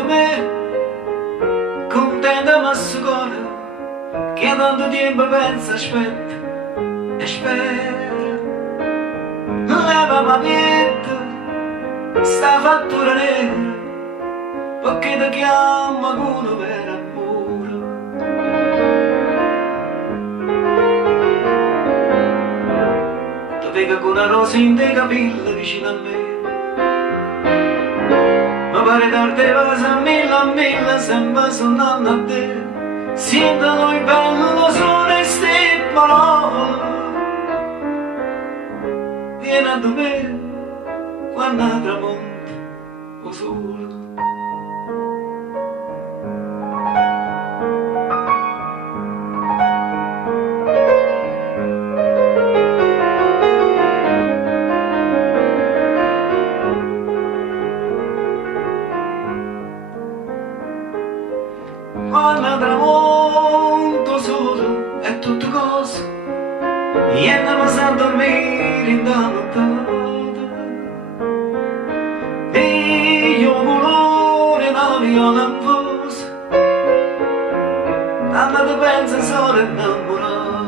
da me, contenta ma sicura, che tanto tempo pensa, aspetta e spera. Leva ma vita, sta fattura nera, perché ti chiama uno per amore. Ti vega con una rosa in te capelli vicino a me, ma pare darti vasa a mille, sempre suonando a te. Sento noi bello sole e ste parole, vieni a me quando tramonta o sole. Quando tramonto solo è tutto cosa, niente mi sa dormire in da nottata. Io colore da viola in voce, tanto ti penso solo innamorata.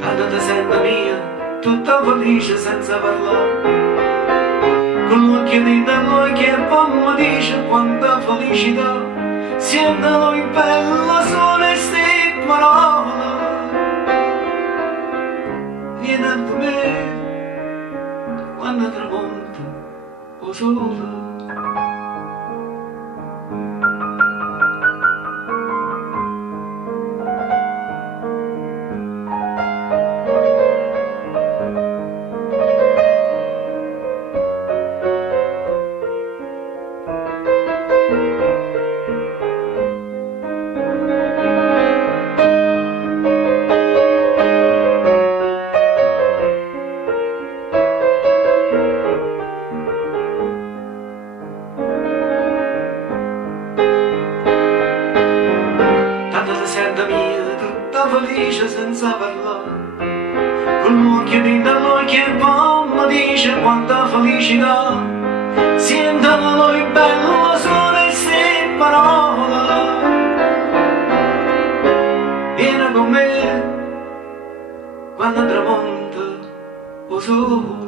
Tanto ti sento mia, tutta felice senza parlare, con l'occhio di l'occhio e poi mi dice quanta felicità. Sento lui bella sole e ste parole, vieni a me quando tramonta o sole. Senta mia, tutta felice senza parlare, con l'occhio dentro all'occhio e poi mi dice quanta felicità. Sento lui bello sole e ste parole, vieni con me quando tramonta o sole.